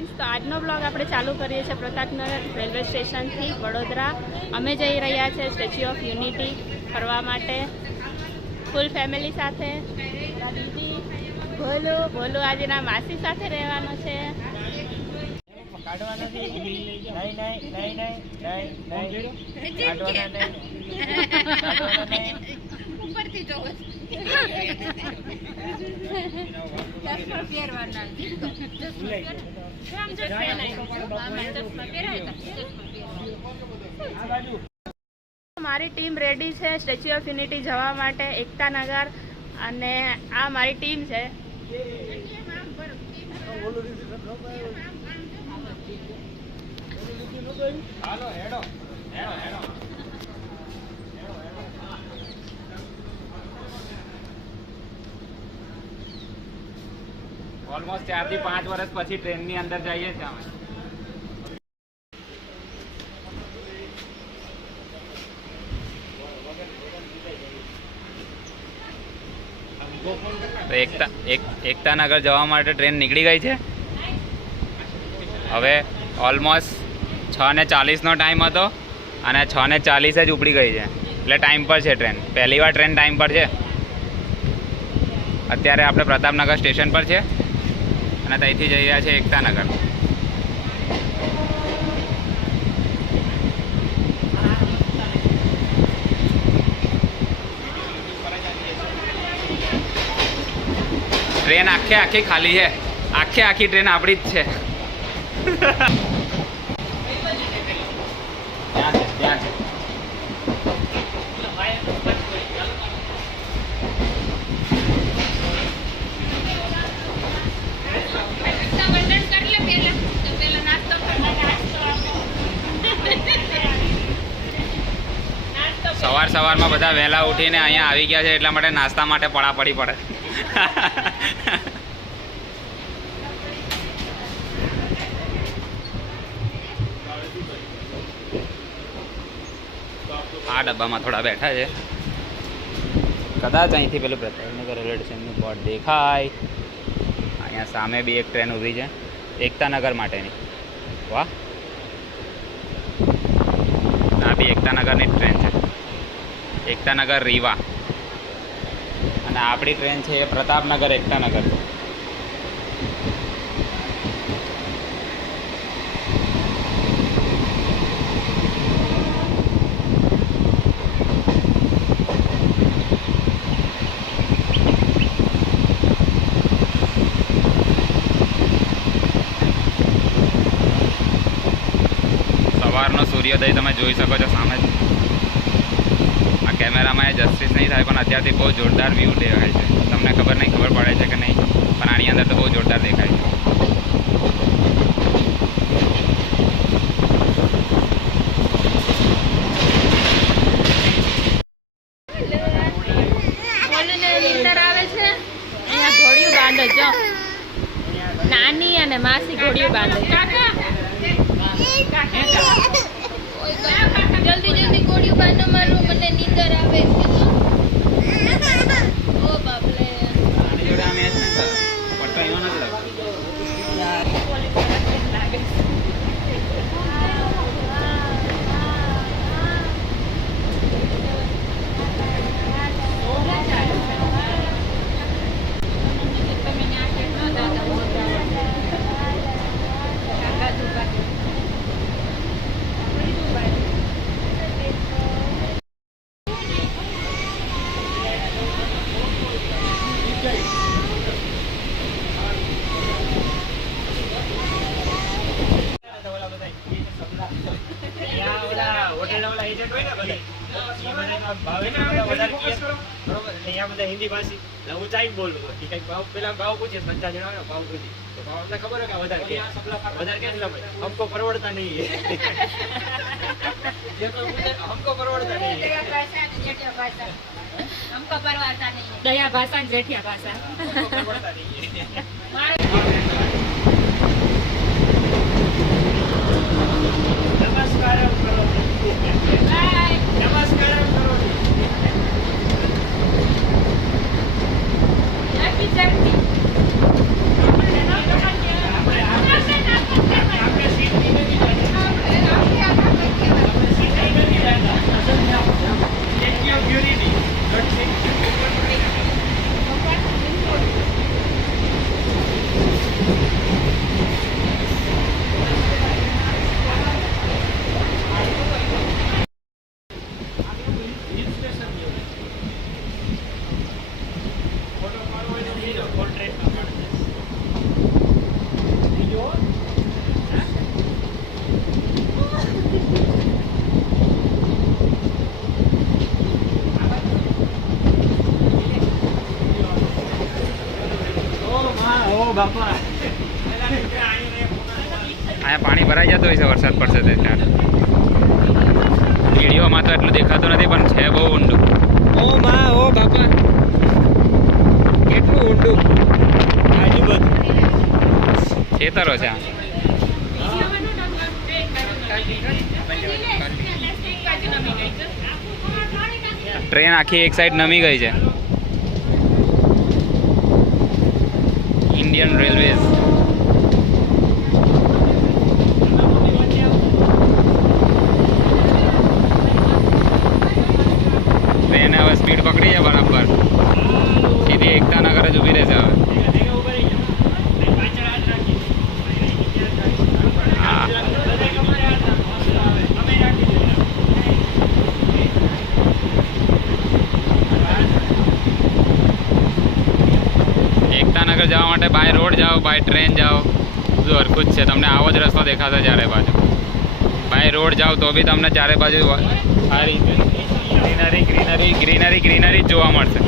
Friends, તો આજનો blog આપણે ચાલુ કરીએ છીએ પ્રતાપનગર રેલવે સ્ટેશનથી વડોદરા. અમે જઈ રહ્યા છીએ સ્ટેચ્યુ ઓફ યુનિટી ફરવા માટે ફૂલ ફેમિલી સાથે. દીદી ભોલું આજના માસી સાથે રહેવાનો છે. મારી ટીમ રેડી છે સ્ટેચ્યુ ઓફ યુનિટી જવા માટે એકતાનગર, અને આ મારી ટીમ છે. ઓલમોસ્ટ 4 થી 5 વર્ષ પછી ટ્રેનની અંદર જઈએ છીએ અમે. તો એકતાનગર જવા માટે ટ્રેન નીકળી ગઈ છે. હવે ઓલમોસ્ટ 6:40નો ટાઈમ હતો અને 6:40 જ ઉપડી ગઈ છે, એટલે ટાઈમ પર છે ટ્રેન. પહેલી વાર ટ્રેન ટાઈમ પર છે. અત્યારે આપણે પ્રતાપનગર સ્ટેશન પર છે અને ત્યાંથી જઈ રહ્યા છે એકતાનગર. ટ્રેન આખી ખાલી છે. આખી ટ્રેન આપણી જ છે. ત્યાં છે. સવારમાં બધા વહેલા ઉઠીને અહીંયા આવી ગયા છે, એટલા માટે નાસ્તા માટે પડાપડી પડે. આ ડબ્બામાં થોડા બેઠા છે. કદાચ અહીંથી પેલું પ્રતાપનગર રેલવે સ્ટેશનનું બોર્ડ દેખાય. અહીંયા સામે બી એક ટ્રેન ઊભી છે એકતાનગર માટેની. વાહ, આ બી એકતાનગરની જ ટ્રેન છે, એકતાનગર રીવા. અને આપણી ટ્રેન છે એ પ્રતાપનગર એકતાનગર. સવારનો સૂર્યોદય તમે જોઈ શકો છો સામે જ. આ કેમેરામાં એ જસ્ટિસ નહીં થાય, પણ અત્યારથી બહુ જોરદાર વ્યૂ દેખાય છે. તમને ખબર પડે છે કે નહીં, પણ આની અંદર તો બહુ જોરદાર દેખાય છે. ઘોડિયું બાંધે જો, નાની અને માસી ઘોડિયું બાંધે. જલ્દી ઘોડિયું બાંધો, મારું મને નીંદર આવે. ઓ બાપલે, हिंदी भाषी ऊंचाई बोल पेला भाव पूछे 50 जणा भाव पूछी तो भाव ने खबर है कि વધારે કેટલા हमको परवड़ता नहीं है. ये तो हमको परवड़ता नहीं है. हमको परवड़ता नहीं है. दया भाषा जेठिया भाषा परवड़ता नहीं है. नमस्कार करो. बाय. नमस्कार करो. Happy journey. બાપા અહીંયા પાણી ભરાઈ જતું હોય છે વરસાદ પડશે તે ત્યારે વિડીયોમાં તો એટલું દેખાતું નથી પણ છે બહુ ઊંડું. ઓ માં ઓ બાપા કેટલું ઊંડું આજુબાજુ ખેતરો છે આ. ટ્રેન આખી એક સાઈડ નમી ગઈ છે. Indian railways. ટ્રેન હવે સ્પીડ પકડી છે બરાબર. સીધી એકતા નગર જ ઊભી રહેશે હવે. હા એકતાનગર જવા માટે બાય રોડ જાઓ બાય ટ્રેન જાઓ બધું હરખું જ છે. તમને આવો જ રસ્તો દેખાશે ચારે બાજુ. બાય રોડ જાઓ તો બી તમને ચારે બાજુ આ રીતે ગ્રીનરી ગ્રીનરી ગ્રીનરી ગ્રીનરી જ જોવા મળશે.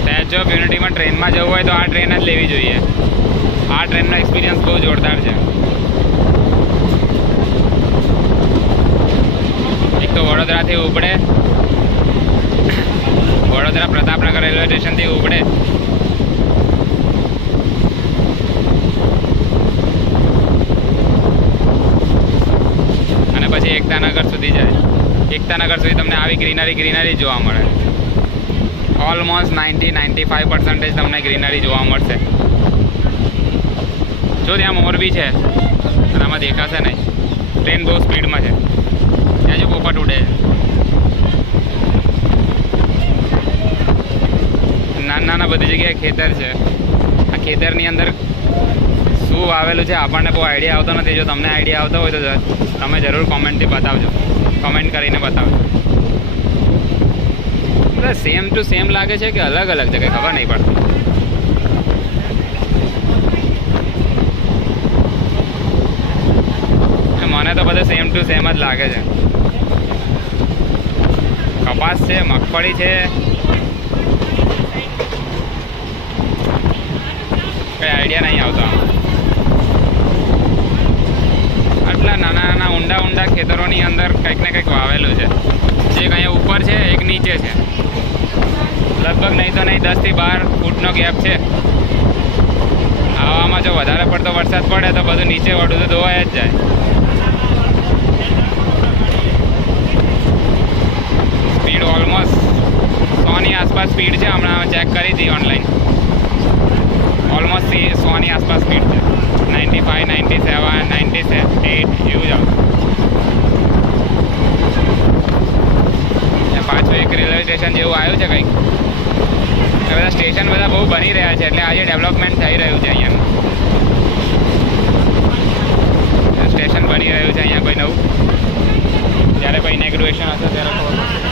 સ્ટેચ્યુ ઓફ યુનિટીમાં ટ્રેનમાં જવું હોય તો આ ટ્રેન જ લેવી જોઈએ. આ ટ્રેનનો એક્સપિરિયન્સ બહુ જોરદાર છે. એક તો વડોદરાથી ઉપડે, વડોદરા પ્રતાપનગર રેલવે સ્ટેશનથી ઉપડે અને પછી એકતાનગર સુધી જાય. એકતાનગર સુધી તમને આવી ગ્રીનરી ગ્રીનરી જોવા મળે. ઓલમોસ્ટ 90-95% તમને ગ્રીનરી જોવા મળશે. જો ત્યાં મોરબી છે અને આમાં દેખાશે નહીં. ટ્રેન બહુ સ્પીડમાં છે. ત્યાં જો પોપટ ઉડે છે. નાના નાના બધી જગ્યાએ ખેતર છે. આ ખેતરની અંદર શું આવેલું છે આપણને બહુ આઈડિયા આવતો નથી. જો તમને આઈડિયા આવતો હોય તો તમે જરૂર કોમેન્ટથી બતાવજો. કમેન્ટ કરીને બતાવજો. સેમ ટુ સેમ લાગે છે કે અલગ અલગ છે કંઈ ખબર નહીં પડતી. મને તો બધું સેમ ટુ સેમ જ લાગે છે. કપાસ છે, મગફળી છે, કઈ આઈડિયા નહીં આવતો. આટલા નાના નાના ઊંડા ઊંડા ખેતરોની અંદર કંઈક ને કંઈક વાવેલું છે. એક અહીંયા ઉપર છે, એક નીચે છે. લગભગ નહીં તો નહીં 10 થી 12 ફૂટનો ગેપ છે. આવામાં જો વધારે પડતો વરસાદ પડે તો બધું નીચે વળું તો ધોવાઈ જ જાય. સ્પીડ ઓલમોસ્ટ 100ની આસપાસ સ્પીડ છે. હમણાં ચેક કરી હતી ઓનલાઈન. ઓલમોસ્ટ 100ની આસપાસ સ્પીડ છે. 95, 97, 98 એવું જ આવશે. પાછું એક રેલવે સ્ટેશન જેવું આવ્યું છે કંઈક. એ બધા સ્ટેશન બધા બહુ બની રહ્યા છે એટલે આજે ડેવલપમેન્ટ થઈ રહ્યું છે. અહીંયા સ્ટેશન બની રહ્યું છે અહીંયા કોઈ નવું. જ્યારે કોઈ ઇનેગ્રેશન હશે ત્યારે ખબર પડશે.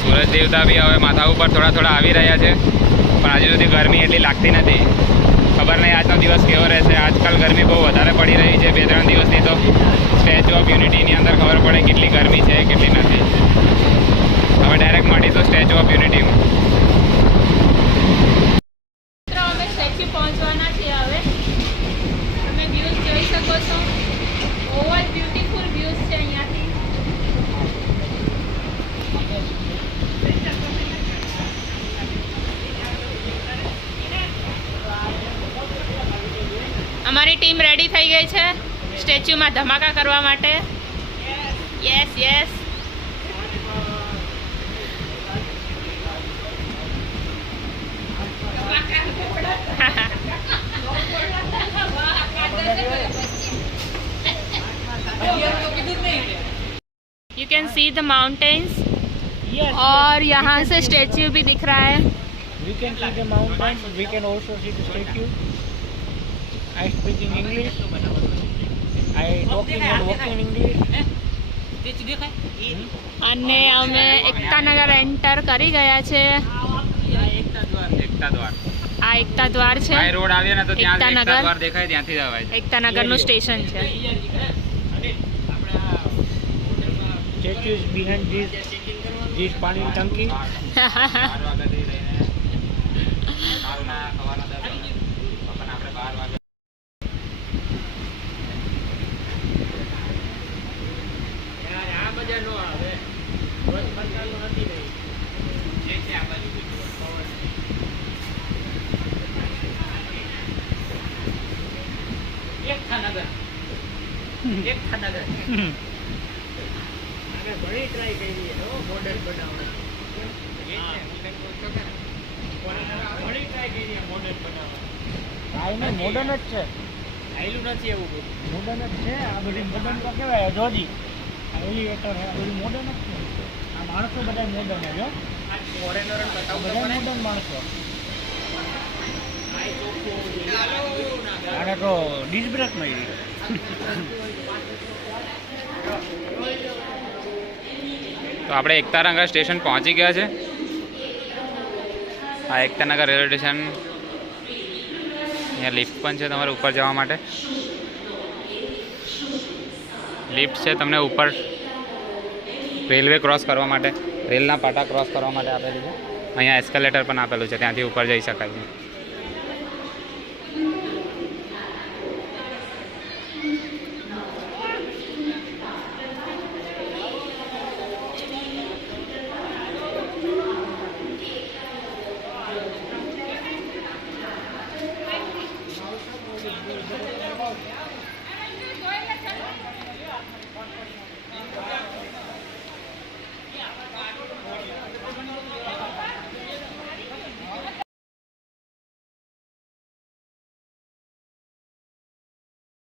સૂરજ દેવતા બી હવે માથા ઉપર થોડા થોડા આવી રહ્યા છે પણ હજુ સુધી ગરમી એટલી લાગતી નથી. ખબર નહીં આજનો દિવસ કેવો રહેશે. આજકાલ ગરમી બહુ વધારે પડી રહી છે. 2-3 દિવસથી તો સ્ટેચ્યુ ઓફ યુનિટીની અંદર ખબર પડે કેટલી ગરમી છે કેટલી નથી. હવે ડાયરેક્ટ મળીશું સ્ટેચ્યુ ઓફ યુનિટીમાં. અમે સ્ટેચ્યુ પહોંચવાના છીએ હવે. તમે વ્યૂઝ જોઈ શકો છો. બહુ જ બ્યુટીફુલ વ્યૂઝ છે અહીંયાથી. અમારી ટીમ રેડી થઈ ગઈ છે સ્ટેચ્યુમાં ધમાકા કરવા માટે. Yes yes can see the mountains Yes. और यहाँ से स्टेच्यू भी दिख रहा है. We can see the mountains. We can also see the statue. I speaking English. I talking and walking English. અને અમે એકતાનગર એન્ટર કરી ગયા છે. એકતા દ્વાર આ એકતા દ્વાર છે. આ રોડ આવીએ ને તો ત્યાં એકતાનગર. એકતા દ્વાર દેખાય ત્યાંથી જ અવાય. એકતાનગરનું સ્ટેશન છે. Statues behind this પાણી ટંકી. 12 વાગ્યાથી લઈને સવારના 10 વાગ્યા. પણ આપણે 12 વાગે આ મજા નો આવે બસ બદલાતું નથી નહીં જે છે આ બાજુ એકતાનગર અમે ઘણી ટ્રાય કરી છે મોડેલ બનાવવાની ઘણી ટ્રાય કરી મોડેલ બનાવવાની આ એને મોડર્ન જ છે. આયલું નથી એવું બધું મોડર્ન જ છે. આ બધી મોડર્ન તો કહેવાય જોજી. આ એલિવેટર છે આ બધી મોડર્ન જ છે. આ માણસો બધા મોડર્ન જ હો. ફોરેનર આ બધા મોડર્ન માણસો. આને તો ડિસ્ક બ્રેક મારી. તો આપણે એકતાનગર સ્ટેશન પહોંચી ગયા છે. આ એકતાનગર રેલવે સ્ટેશન. અહીંયા લિફ્ટ પણ છે તમારે ઉપર જવા માટે. લિફ્ટ છે તમને ઉપર રેલવે ક્રોસ કરવા માટે, રેલના પાટા ક્રોસ કરવા માટે આપેલું છે. અહીંયા એસ્કેલેટર પણ આપેલું છે, ત્યાંથી ઉપર જઈ શકાય છે.